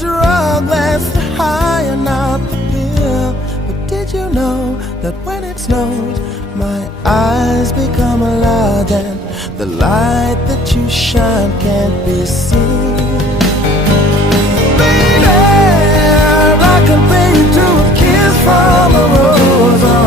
drug that's the high and not the pill. But did you know that when it snows, my eyes become a lot, and the light that you shine can't be seen? Baby, I can pay you to a kiss from a rose.